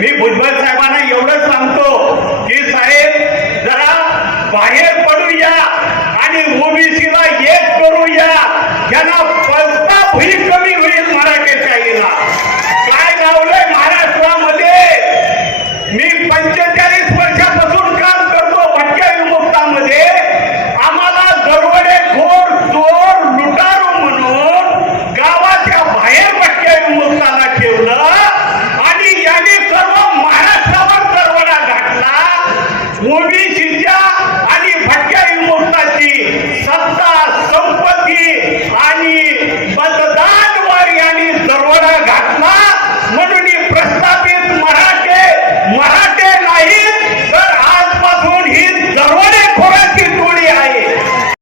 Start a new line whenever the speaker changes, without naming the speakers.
मी भुजबळ साहेबांना एवढंच सांगतो की साहेब जरा बाहेर पडूया आणि ओबीसीला एक करूया. यांना पस्ता होईल कमी होईल मराठेशाहीला काय लावलंय महाराष्ट्रामध्ये? मी पंचायत 我们一起！